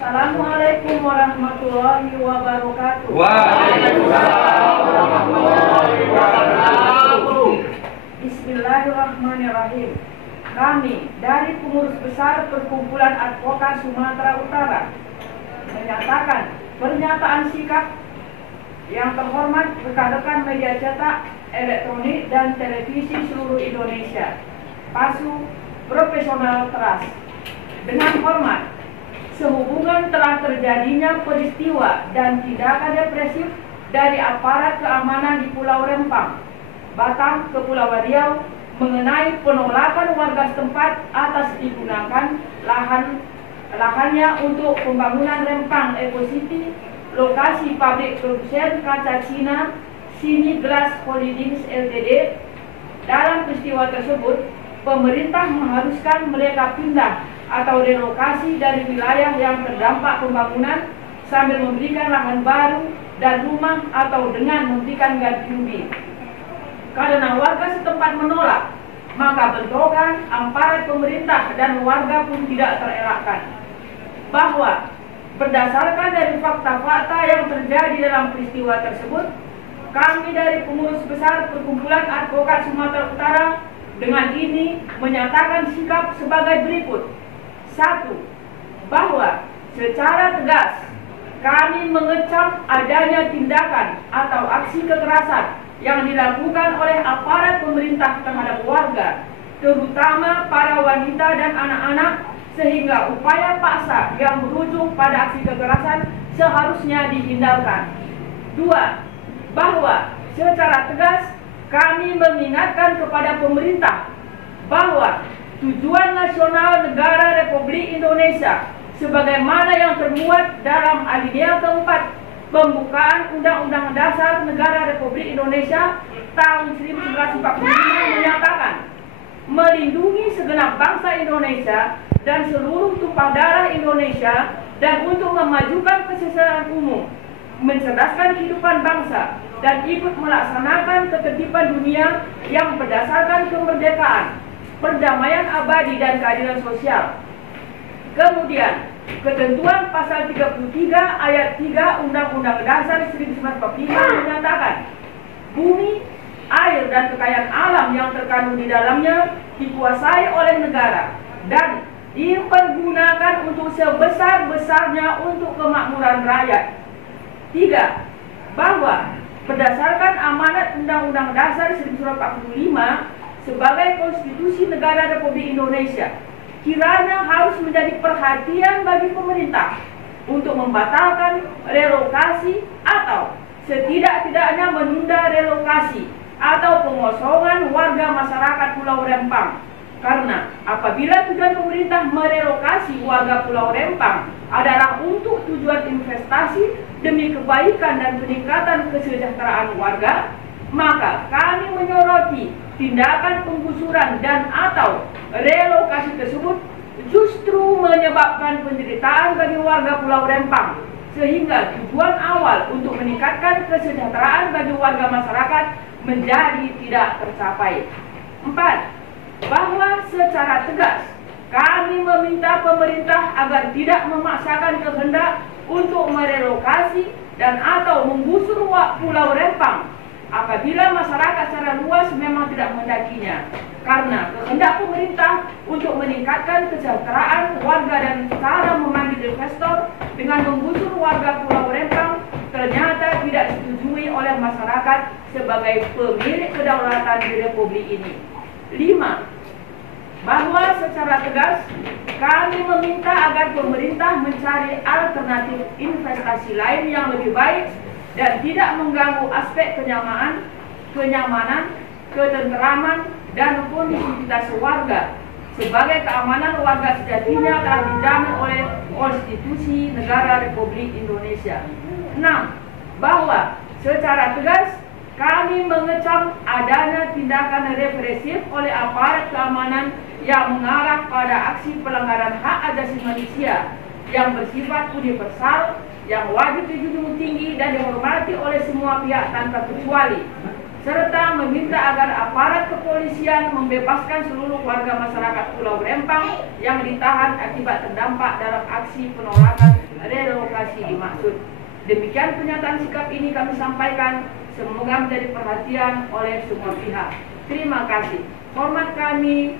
Assalamualaikum warahmatullahi wabarakatuh. Waalaikumsalam warahmatullahi wabarakatuh. Bismillahirrahmanirrahim. Kami dari Pengurus Besar Perkumpulan Advokat Sumatera Utara menyatakan pernyataan sikap yang terhormat rekan-rekan media cetak, elektronik, dan televisi seluruh Indonesia, PASU Profesional Trust. Dengan hormat, sehubungan telah terjadinya peristiwa dan tindakan represif dari aparat keamanan di Pulau Rempang, Batam, Kepulauan Riau mengenai penolakan warga setempat atas digunakan lahannya untuk pembangunan Rempang Eco City, lokasi pabrik produsen kaca Cina Sini Glass Holdings Ltd. Dalam peristiwa tersebut, pemerintah mengharuskan mereka pindah atau relokasi dari wilayah yang terdampak pembangunan sambil memberikan lahan baru dan rumah atau dengan memberikan ganti rugi. Karena warga setempat menolak, maka bentrokan aparat pemerintah dan warga pun tidak terelakkan. Bahwa berdasarkan dari fakta-fakta yang terjadi dalam peristiwa tersebut, kami dari Pengurus Besar Perkumpulan Advokat Sumatera Utara dengan ini menyatakan sikap sebagai berikut. 1. Bahwa secara tegas kami mengecam adanya tindakan atau aksi kekerasan yang dilakukan oleh aparat pemerintah terhadap warga, terutama para wanita dan anak-anak, sehingga upaya paksa yang berujung pada aksi kekerasan seharusnya dihindarkan. 2. Bahwa secara tegas kami mengingatkan kepada pemerintah bahwa tujuan nasional negara Republik Indonesia sebagaimana yang termuat dalam alinea keempat pembukaan Undang-Undang Dasar Negara Republik Indonesia tahun 1945 menyatakan melindungi segenap bangsa Indonesia dan seluruh tumpah darah Indonesia, dan untuk memajukan kesejahteraan umum, mencerdaskan kehidupan bangsa, dan ikut melaksanakan ketertiban dunia yang berdasarkan kemerdekaan, perdamaian abadi, dan keadilan sosial. Kemudian, ketentuan pasal 33 ayat 3 Undang-Undang Dasar 1945 menyatakan bumi, air, dan kekayaan alam yang terkandung di dalamnya dikuasai oleh negara dan dipergunakan untuk sebesar-besarnya untuk kemakmuran rakyat. 3. Bahwa berdasarkan amanat Undang-Undang Dasar 1945 sebagai konstitusi negara Republik Indonesia, kiranya harus menjadi perhatian bagi pemerintah untuk membatalkan relokasi atau setidak-tidaknya menunda relokasi atau pengosongan warga masyarakat Pulau Rempang. Karena apabila tujuan pemerintah merelokasi warga Pulau Rempang adalah untuk tujuan investasi demi kebaikan dan peningkatan kesejahteraan warga, maka kami menyoroti tindakan penggusuran dan atau relokasi tersebut justru menyebabkan penderitaan bagi warga Pulau Rempang, sehingga tujuan awal untuk meningkatkan kesejahteraan bagi warga masyarakat menjadi tidak tercapai. 4. Bahwa secara tegas kami meminta pemerintah agar tidak memaksakan kehendak untuk merelokasi dan atau menggusur Pulau Rempang apabila masyarakat secara luas memang tidak mendakinya, karena kehendak pemerintah untuk meningkatkan kesejahteraan warga dan cara memanggil investor dengan menggusur warga Pulau Rempang ternyata tidak disetujui oleh masyarakat sebagai pemilik kedaulatan di Republik ini. 5. Bahwa secara tegas kami meminta agar pemerintah mencari alternatif investasi lain yang lebih baik dan tidak mengganggu aspek kenyamanan, ketenteraman, dan kondisivitas warga, sebagai keamanan warga sejatinya telah dijamin oleh Konstitusi Negara Republik Indonesia. 6. Bahwa secara tegas kami mengecam adanya tindakan represif oleh aparat keamanan yang mengarah pada aksi pelanggaran hak asasi manusia yang bersifat universal, yang wajib dijunjung tinggi dan dihormati oleh semua pihak tanpa kecuali, serta meminta agar aparat kepolisian membebaskan seluruh warga masyarakat Pulau Rempang yang ditahan akibat terdampak dalam aksi penolakan lokasi dimaksud. Demikian pernyataan sikap ini kami sampaikan, semoga menjadi perhatian oleh semua pihak. Terima kasih. Hormat kami,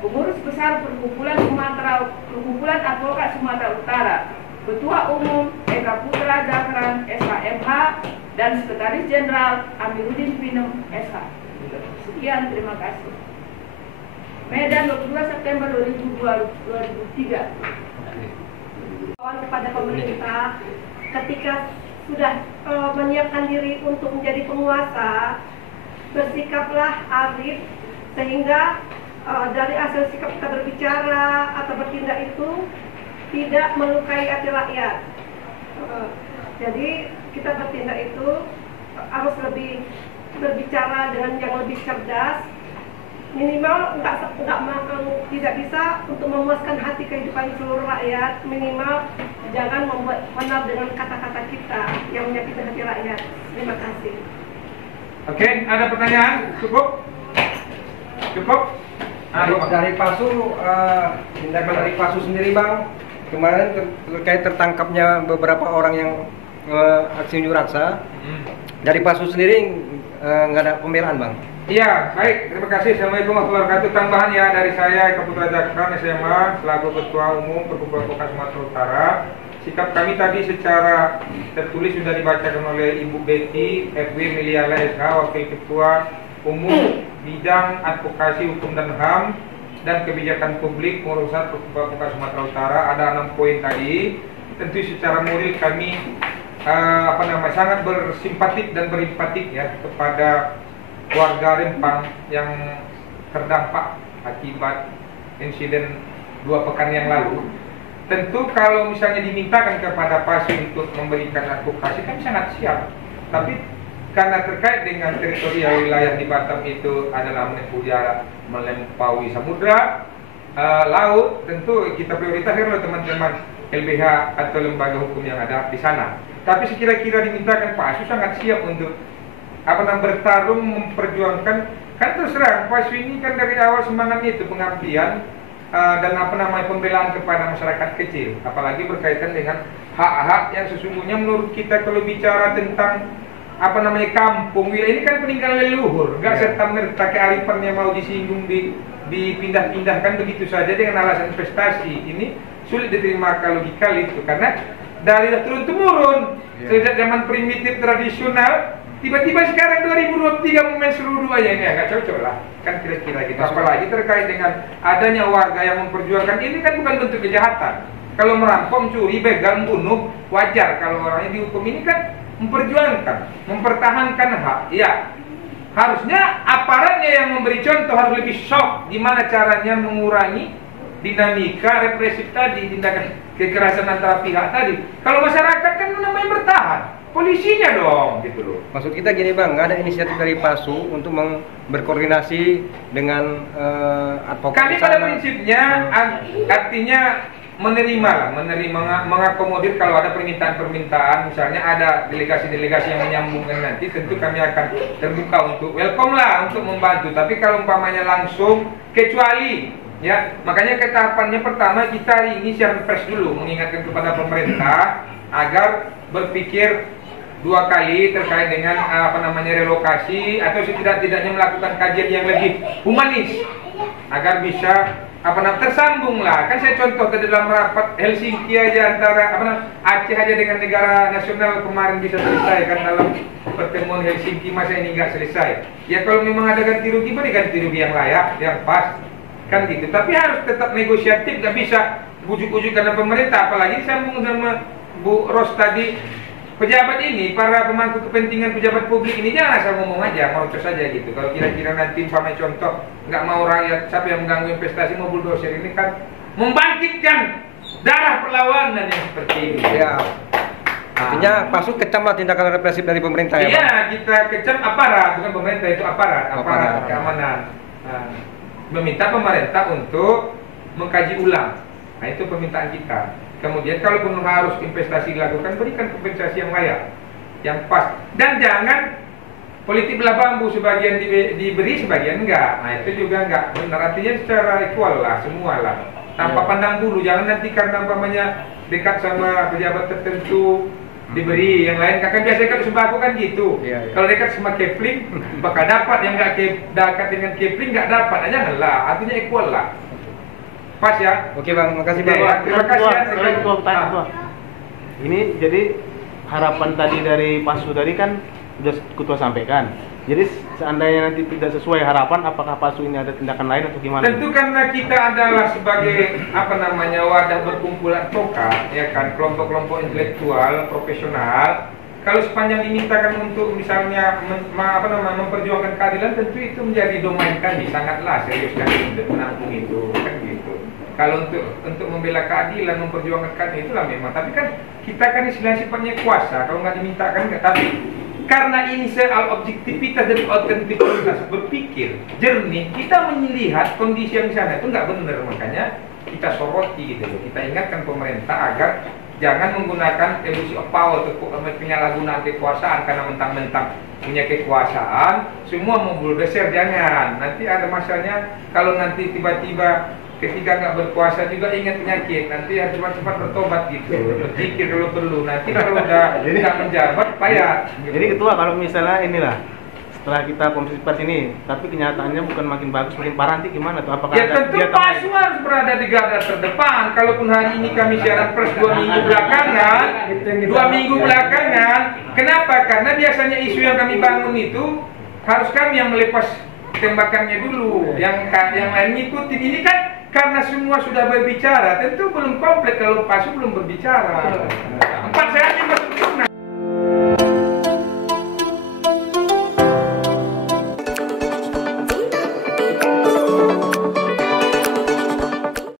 Pengurus Besar Perkumpulan Advokat Sumatera Utara, Ketua Umum Eka Putra Zakran SHMH, dan Sekretaris Jenderal Amiruddin Pinem SH. Sekian, terima kasih. Medan 22 September 2003. Kepada pemerintah, ketika sudah menyiapkan diri untuk menjadi penguasa, bersikaplah arif sehingga dari hasil sikap kita berbicara atau bertindak itu tidak melukai hati rakyat. Jadi kita bertindak itu harus lebih berbicara dengan yang lebih cerdas, minimal tidak bisa untuk memuaskan hati kehidupan seluruh rakyat, minimal jangan membuat benar dengan kata-kata kita yang menyakiti hati rakyat. Terima kasih. Oke, ada pertanyaan? Cukup? Cukup? Dari PASU, tindakan dari PASU sendiri Bang, kemarin terkait tertangkapnya beberapa orang yang aksi unjuk rasa, dari PASU sendiri nggak ada pembelaan Bang? Iya, baik. Terima kasih. Assalamualaikum warahmatullahi wabarakatuh. Tambahan ya dari saya, Eka Putra Zakran SMA, selaku Ketua Umum Perkumpulan Advokat Sumatera Utara. Sikap kami tadi secara tertulis sudah dibacakan oleh Ibu Betty FW Miliala SH, Wakil Ketua Umum Bidang Advokasi Hukum dan HAM dan Kebijakan Publik Pengurusan Perkumpulan Advokat Sumatera Utara. Ada 6 poin tadi. Tentu secara moral kami sangat bersimpatik dan berimpatik ya kepada warga Rempang yang terdampak akibat insiden 2 pekan yang lalu. Tentu kalau misalnya dimintakan kepada PASU untuk memberikan advokasi, kami sangat siap. Tapi karena terkait dengan teritorial wilayah di Batam itu adalah menempuh jarak melampaui samudra, laut, tentu kita prioritaskan oleh teman-teman LBH atau lembaga hukum yang ada di sana. Tapi sekira-kira dimintakan PASU sangat siap untuk bertarung, memperjuangkan. Kan terserah PASU ini kan dari awal semangatnya itu pengabdian dan pembelaan kepada masyarakat kecil, apalagi berkaitan dengan hak-hak yang sesungguhnya menurut kita kalau bicara tentang kampung wilayah ini kan peninggalan leluhur, nggak serta merta kearifannya mau disinggung, dipindah-pindahkan begitu saja dengan alasan investasi. Ini sulit diterima kalau logika itu, karena dari turun temurun sejak zaman primitif tradisional. Tiba-tiba sekarang 2023 momen seluruh aja ini agak cocok lah, kan kira-kira gitu. Apalagi terkait dengan adanya warga yang memperjuangkan ini kan bukan bentuk kejahatan. Kalau merampok, curi, begal, bunuh, wajar. Kalau orangnya dihukum, ini kan memperjuangkan, mempertahankan hak. Ya, harusnya aparatnya yang memberi contoh harus lebih soft gimana caranya mengurangi dinamika represif tadi, tindakan kekerasan antara pihak tadi. Kalau masyarakat kan namanya bertahan, polisinya dong gitu loh. Maksud kita gini Bang, nggak ada inisiatif dari PASU untuk berkoordinasi dengan advokat. Kami pada prinsipnya artinya menerima, mengakomodir kalau ada permintaan-permintaan, misalnya ada delegasi-delegasi yang menyambungkan nanti, tentu kami akan terbuka untuk welcome lah untuk membantu. Tapi kalau umpamanya langsung, kecuali ya, makanya ketahapannya pertama kita hari ini siaran pers dulu mengingatkan kepada pemerintah agar berpikir 2 kali terkait dengan relokasi atau setidak-tidaknya melakukan kajian yang lebih humanis agar bisa tersambung lah. Kan saya contoh tadi dalam rapat Helsinki aja antara Aceh aja dengan negara nasional kemarin bisa selesai kan dalam pertemuan Helsinki, masa ini nggak selesai. Ya kalau memang ada ganti rugi, beri ganti rugi yang layak, yang pas kan gitu. Tapi harus tetap negosiatif, nggak bisa ujuk-ujuk karena pemerintah. Apalagi sambung sama Bu Ros tadi, pejabat ini, para pemangku kepentingan pejabat publik ini jangan asal ngomong aja, mau terus aja gitu. Kalau kira-kira nanti umpamanya contoh nggak mau rakyat, siapa yang mengganggu investasi, mau bulldozer, ini kan membangkitkan darah perlawanan yang seperti ini. Ya. Artinya PASU kecam lah tindakan represif dari pemerintah ya Bang? Iya, kita kecam aparat, bukan pemerintah, itu aparat keamanan. Meminta pemerintah untuk mengkaji ulang. Nah itu permintaan kita. Kemudian kalaupun harus investasi dilakukan, berikan kompensasi yang layak, yang pas. Dan jangan politik belah bambu, sebagian diberi, sebagian enggak. Nah itu juga enggak benar. Artinya secara equal lah, semua lah, tanpa pandang bulu. Jangan nanti karena umpamanya dekat sama pejabat tertentu diberi, yang lain kan biasanya kalau sembako kan gitu. Iya, iya. Kalau dekat sama Kepling bakal dapat, yang nggak dekat dengan Kepling nggak dapat, janganlah, artinya equal lah. Pas ya. Oke Bang, makasih Oke, Bang. terima kasih ya. Ketua. Ini jadi harapan tadi dari Pak Su tadi kan sudah Ketua sampaikan. Jadi seandainya nanti tidak sesuai harapan, apakah Pak Su ini ada tindakan lain atau gimana? Tentu karena kita adalah sebagai wadah berkumpulan toka, ya kan, kelompok-kelompok intelektual, profesional. Kalau sepanjang dimintakan untuk misalnya memperjuangkan keadilan, tentu itu menjadi domain kami, sangatlah serius kami untuk menampung itu, kan gitu. Kalau untuk membela keadilan, memperjuangkan keadilan itulah memang. Tapi kan kita kan istilahnya sifatnya kuasa, kalau nggak dimintakan nggak. Tapi karena ini soal objektivitas dan autentisitas berpikir jernih, kita melihat kondisi yang di sana itu nggak benar, makanya kita soroti gitu loh. Kita ingatkan pemerintah agar jangan menggunakan abuse of power atau penyalahgunaan kekuasaan karena mentang-mentang punya kekuasaan semua mau buldoser, jangan. Nanti ada masanya kalau nanti tiba-tiba ketika nggak berkuasa juga ingat penyakit, nanti harus cepat-cepat bertobat gitu, berpikir kalau perlu. Nanti kalau udah tidak menjabat payah. Jadi Ketua, kalau misalnya inilah setelah kita konferensi pers ini, tapi kenyataannya bukan makin bagus, makin parah, nanti gimana tuh? Apakah Ya ada tentu kegiatan Pak lain? Su harus berada di garda terdepan. Kalaupun hari ini kami siaran pers 2 minggu belakangan, 2 minggu belakangan, kenapa? Karena biasanya isu yang kami bangun itu harus kami yang melepas tembakannya dulu, yang lain ngikutin. Ini kan karena semua sudah berbicara, tentu belum komplit kalau Pak Su belum berbicara. 4 sehat 5 sempurna.